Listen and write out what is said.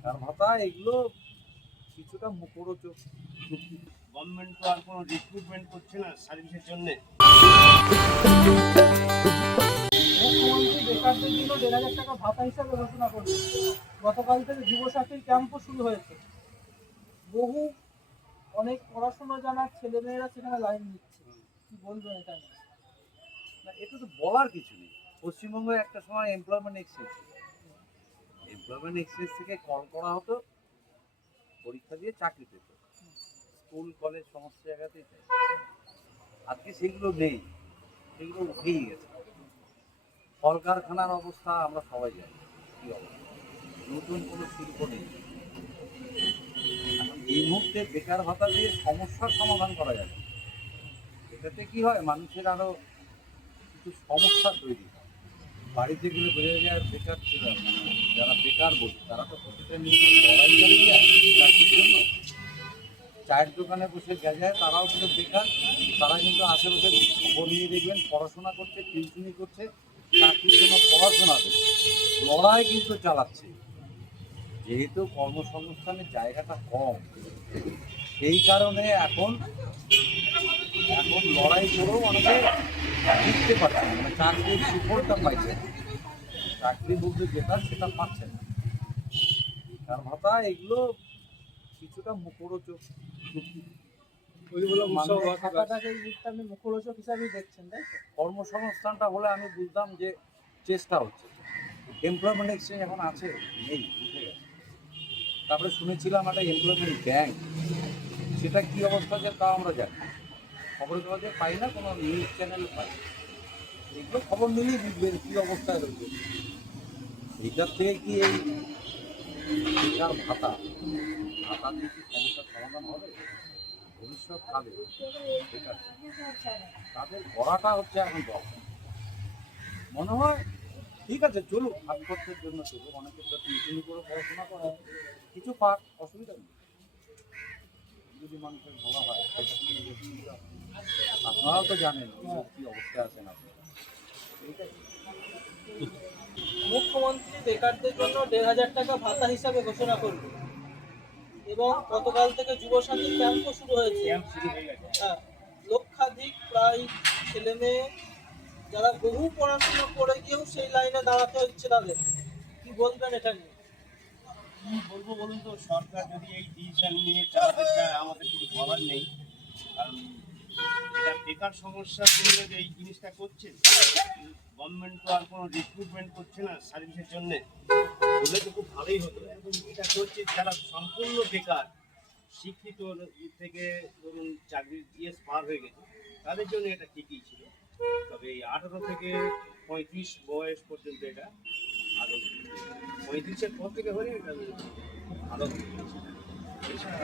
বেকার ভাতা এগুলো কিছুটা মুখরোচক। গভর্নমেন্ট তো আর কোনো রিক্রুটমেন্ট করছে না সার্ভিসের জন্য। মুখ্যমন্ত্রী বেকারদের জন্য 1,500 টাকা ভাতা হিসাবে ঘোষণা করলেন। গতকাল থেকে যুবসাথীর ক্যাম্পও শুরু হয়েছে। বহু অনেক পড়াশোনা জানার ছেলেমেয়েরা সেখানে লাইন দিচ্ছে। কি বলবেন এটা নিয়ে? না, এটা তো বলার কিছু নেই। পশ্চিমবঙ্গে একটা সময় এমপ্লয়মেন্ট এক্সচেঞ্জ থেকে কল করা হতো, পরীক্ষা দিয়ে চাকরি পেত। স্কুল কলেজ সমস্ত জায়গাতেই তাই। আজকে সেগুলো নেই, সেগুলো উঠেই গেছে। কলকারখানার অবস্থা আমরা সবাই জানি কি অবস্থা। নতুন কোনো শিল্প নেই। এখন এই মুহূর্তে বেকার ভাতা দিয়ে সমস্যার সমাধান করা যাবে। এটাতে কি হয়, মানুষের আরো কিছু সমস্যা তৈরি হয়। বাড়িতে গেলে বোঝা যায় বেকার ছিল, যারা বেকার বলি তারা তো প্রতিটা নিয়ে লড়াই চালিয়ে যায় চাকরির জন্য। চায়ের দোকানে বসে গেজায় তারাও কিন্তু বেকার। তারা কিন্তু আশেপাশে খবর নিয়ে দেখবেন পড়াশোনা করছে, টিউশনি করছে, চাকরির জন্য পড়াশোনা করছে, লড়াই কিন্তু চালাচ্ছে। যেহেতু কর্মসংস্থানের জায়গাটা কম, সেই কারণে এখন লড়াই করেও অনেকে জিততে পারছে না, মানে চাকরির সুফলটা পাইছে না। চাকরি বলতে যেটা সেটা পাচ্ছে না। বেকার ভাতা এগুলো কিছুটা মুখরোচক। ভাতাটাকে আপনি মুখরোচক হিসাবেই দেখছেন, তাই তো? কর্মসংস্থানটা হলে আমি বুঝতাম যে চেষ্টা হচ্ছে। এমপ্লয়মেন্ট এক্সচেঞ্জ এখন আছে, নেই, উঠে গেছে। তারপরে শুনেছিলাম একটা এমপ্লয়মেন্ট ব্যাংক, সেটা কি অবস্থা যে তাও আমরা জানি। খবরের কাগজে পাই না, কোনো নিউজ চ্যানেল পাই না। এগুলো খবর নিলেই বুঝবেন কী অবস্থায় রয়েছে। এইটার থেকে কি এই বেকার ভাতা দিয়ে কি সমস্যার সমাধান হবে? ভবিষ্যৎকালে বেকার তাদের গড়াটা হচ্ছে এখন দরকার। মনে হয় ঠিক আছে, চলুক, হাত খরচের জন্য চলুক। অনেকে তো টিউশনি করে পড়াশোনা করে, কিছু পাক, অসুবিধা নেই। যদি মানুষের ভালো হয় সেটা থেকে সুবিধা হয়। আপনারাও তো জানেন কী অবস্থায় আছেন আপনারা। এইটাই মুখ্যমন্ত্রী বেকারদের জন্য 1,500 টাকা ভাতা হিসাবে ঘোষণা করলেন এবং গতকাল থেকে যুবসাথীর ক্যাম্পও শুরু হয়েছে। ক্যাম্প শুরু হয়ে গেছে। হ্যাঁ, লক্ষাধিক প্রায় ছেলে মেয়ে যারা বহু পড়াশোনা করে গিয়েও সেই লাইনে দাঁড়াতে হচ্ছে তাদের। কি বলবেন এটা নিয়ে? কি বলবো বলুন তো, সরকার যদি এই ডিসিশন নিয়ে চালাতে চায় আমাদের কিছু বলার নেই। কারণ এটা বেকার সমস্যার জন্য যে এই জিনিসটা করছে, গভর্নমেন্ট তো আর কোনো রিক্রুটমেন্ট করছে না সার্ভিসের জন্যে। বলে তো খুব ভালোই হতো। এখন এটা করছে যারা সম্পূর্ণ বেকার, শিক্ষিত থেকে ধরুন চাকরির ইয়েস পার হয়ে গেছে, তাদের জন্য এটা ঠিকই ছিল। তবে এই 18 থেকে 35 বয়স পর্যন্ত এটা আরও 35-এর পর থেকে হলে এটা খুব ভালো হয়েছে। এছাড়া